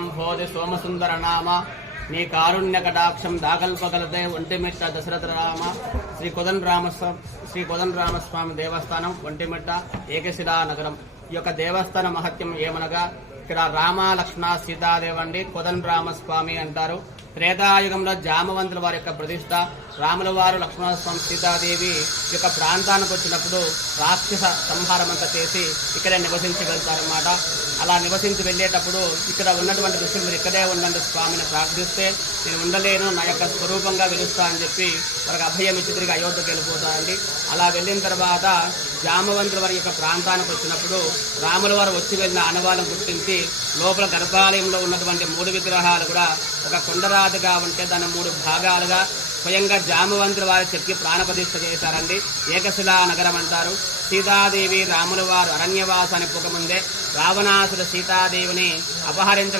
నీలాంభోది సోమసుందర నామ నీ కారుణ్య కటాక్షం దాకల్పగలదే ఒంటిమిట్ట దశరథ రామ శ్రీ కోదండరామస్వామి దేవస్థానం ఒంటిమిట్ట ఏకశిలా నగరం. ఈ యొక్క దేవస్థాన మహత్యం ఏమనగా ఇక్కడ రామ లక్ష్మణ సీతాదేవండి కోదండరామస్వామి అంటారు. త్రేతాయుగంలో జామవంతుల వారి యొక్క ప్రతిష్ట. రాముల వారు లక్ష్మణస్వామి సీతాదేవి యొక్క ప్రాంతానికి వచ్చినప్పుడు రాక్షస సంహారం అంతా చేసి ఇక్కడే నివసించి వెళ్తారన్నమాట. అలా నివసించి వెళ్ళేటప్పుడు ఇక్కడ ఉన్నటువంటి ఋషులు మీరు ఇక్కడే ఉండండి స్వామిని ప్రార్థిస్తే నేను ఉండలేను, నా యొక్క స్వరూపంగా వెలుస్తా అని చెప్పి వారికి అభయం ఇచ్చి తిరిగి అయోధ్యకి వెళ్ళిపోతారండి. అలా వెళ్ళిన తర్వాత జామవంతుల వారి యొక్క ప్రాంతానికి వచ్చినప్పుడు రాముల వారు వచ్చి వెళ్ళిన ఆనవాళ్ళను గుర్తించి లోపల గర్భాలయంలో ఉన్నటువంటి 3 విగ్రహాలు కూడా ఒక కొండరాజుగా ఉంటే దాన్ని 3 భాగాలుగా స్వయంగా జామవంతుల వారి చెక్కి ప్రాణప్రతిష్ఠ చేశారండి. ఏకశిలా నగరం అంటారు. సీతాదేవి రాముల వారు అరణ్యవాసానికి పోకముందే రావణాసుడు సీతాదేవిని అపహరించగా